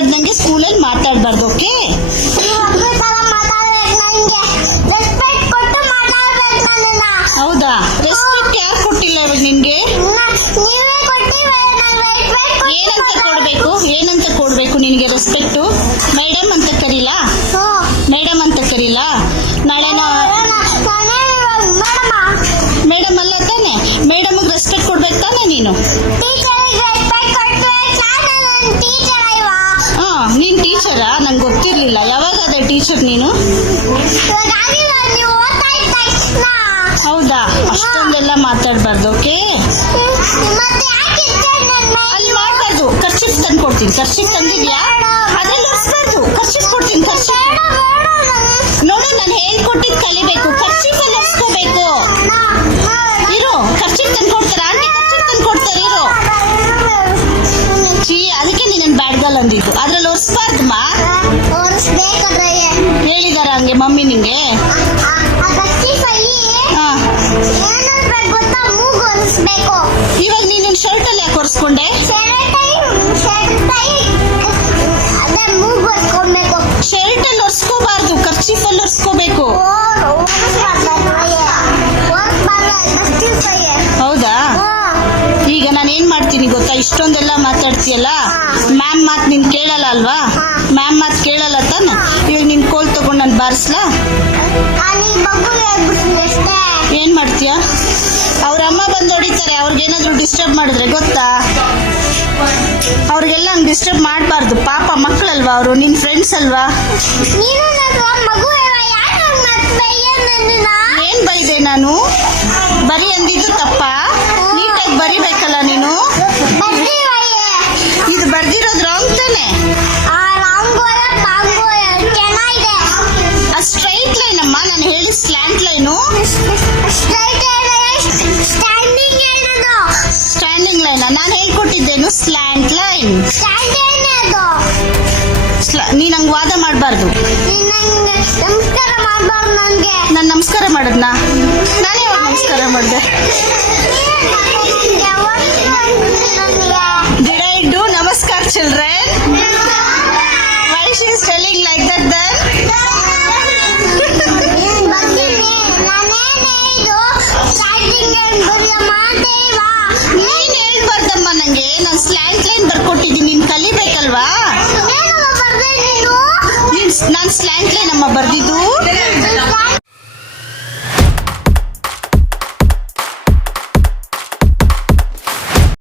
ಮಾತಾಡ್ದಂಗೆ ಸ್ಕೂಲಲ್ಲಿ ಮಾತಾಡ್ಬಾರ್ದು. ಓಕೆ? ಹೌದಾ? ರೆಸ್ಪೆಕ್ಟ್ ಯಾರು ಕೊಟ್ಟಿಲ್ಲ ಇವಾಗ ನಿನ್ಗೆ? ಏನಂತ ಕೊಡ್ಬೇಕು ನಿನ್ಗೆ ರೆಸ್ಪೆಕ್ಟು? ಮೇಡಮ್ ಅಂತ ಕರೀಲಾ? ಮೇಡಮ್ ಅಂತ ಕರೀಲಾ? ನಾಳೆ ಮೇಡಮ್ ಅಲ್ಲ ತಾನೆ? ಮೇಡಮ್ಗೆ ರೆಸ್ಪೆಕ್ಟ್ ಕೊಡ್ಬೇಕು ತಾನೆ ನೀನು? ನೀನ್ ಟೀಚರಾ? ನಂಗೆ ಗೊತ್ತಿರ್ಲಿಲ್ಲ. ಯಾವಾಗ ಅದೇ ಟೀಚರ್ ನೀನು? ಹೌದಾ? ಅಷ್ಟೊಂದೆಲ್ಲ ಮಾತಾಡ್ಬಾರ್ದು. ಓಕೆ? ಅಲ್ಲಿ ಮಾಡ್ಬಾರ್ದು. ಕರ್ಚಿಪ್ ತಂದು ಕೊಡ್ತೀನಿ. ಕರ್ಚಿಪ್ ತಂದಿದ್ಯಾ? ಅದ್ರಲ್ಲಿ ಒರೆಸ್ಬಾರ್ದು. ಕರ್ಚಿಪ್ ಕೊಡ್ತೀನಿ. ಕರ್ಚಿಪ್ ನೋಡು, ನಾನು ಹೇಳ್ಕೊಟ್ಟಿದ್ ಕಲಿಬೇಕು. ಕರ್ಚಿಪ್ ಅಲ್ಲಿ ಒರೆಸ್ಕೋಬೇಕು. ಇರು, ಕರ್ಚಿಪ್ ತಂದು ಕೊಡ್ತಾರ? ಆಂಟಿ ಕರ್ಚಿಪ್ ತಂದು ಕೊಡ್ತಾರೆ. ಇರು. ಅದಕ್ಕೆ ನೀನು ಬ್ಯಾಡ್ಗಲ್ ಅಂದಿದ್ದು. ಅದ್ರಲ್ಲಿ ಒರೆಸ್ಬಾರ್ದಮ್ಮ. ಹೇಳಿದಾರ ಹಂಗೆ ಮಮ್ಮಿ ನಿಂಗೆ? ಇವಾಗ ನೀನು ಶರ್ಟ್ ಅಲ್ಲಿ ಯಾಕೆ ಒರೆಸ್ಕೊಂಡೆ? ಶರ್ಟ್ ಅಲ್ಲಿ ಒರೆಸ್ಕೋಬಾರ್ದು. ಕರ್ಚೀಫ್ ಅಲ್ಲಿ ಒರೆಸ್ಕೋಬೇಕು. ಹೌದಾ? ಈಗ ನಾನು ಏನ್ ಮಾಡ್ತೀನಿ ಗೊತ್ತಾ? ಇಷ್ಟೊಂದೆಲ್ಲ ಮಾತಾಡ್ತೀಯಲ್ಲ, ಮ್ಯಾಮ್ ಮಾತು ನೀನ್ ಕೇಳಲ್ಲ ಅಲ್ವಾ? ಮ್ಯಾಮ್ ಮಾತು ಕೇಳಲ್ಲ ತಾನೆ? ಇವಾಗ ನಿನ್ ಕೋಲ್ ತಗೊಂಡು ನಾನು ಬಾರಿಸ್ಲಾ? ಏನ್ ಮಾಡ್ತೀಯ? ಅವ್ರ ಅಮ್ಮ ಬಂದು ಹೊಡಿತಾರೆ. ಅವ್ರಿಗೇನಾದ್ರು ಡಿಸ್ಟರ್ಬ್ ಮಾಡಿದ್ರೆ ಗೊತ್ತಾ? ಅವ್ರಿಗೆಲ್ಲ ಹಂಗೆ ಡಿಸ್ಟರ್ಬ್ ಮಾಡಬಾರ್ದು. ಪಾಪ ಮಕ್ಕಳಲ್ವಾ ಅವರು? ನಿನ್ ಫ್ರೆಂಡ್ಸ್ ಅಲ್ವಾ? ಏನ್ ಬೈದೆ ನಾನು? ಬರಿ ಅಂದಿದ್ದು ತಪ್ಪ? ನೀಟಾಗಿ ಬರಿಬೇಕಲ್ಲ ನೀನು. ಇದು ಬರ್ದಿರೋದು ರಾಂಗ್ ತಾನೆ? ಸ್ಟ್ರೈಟ್ ಲೈನ್ ಅಮ್ಮ. ನಾನು ಹೇಳಿ ಸ್ಲ್ಯಾಂಟ್ ಲೈನು. ಸ್ಟ್ಯಾಂಡಿಂಗ್ ಲೈನ್ ನಾನು ಹೇಳ್ಕೊಟ್ಟಿದ್ದೇನು? Slant line. ನೀನ್ ಹಂಗ್ ವಾದ ಮಾಡಬಾರ್ದು. ನಾನು ನಮಸ್ಕಾರ ಮಾಡದ್ನಾ? ನಾನೇ ನಮಸ್ಕಾರ ಮಾಡಿದೆ. Did I do namaskar children? Why she is telling like that then? ನೀನ್ ಹೇಳ್ಬಾರ್ದಮ್ಮ ನಂಗೆ. ನಾನು ಸ್ಲ್ಯಾಂಟ್ ಲೈನ್ ಬರ್ಕೊಟ್ಟಿದ್ದೀನಿ. ನೀನ್ ಕಲಿಬೇಕಲ್ವಾ? ನಾನ್ ಸ್ಲ್ಯಾಂಟ್ ಲೈನ್ ಅಮ್ಮ ಬರ್ದಿದ್ದು.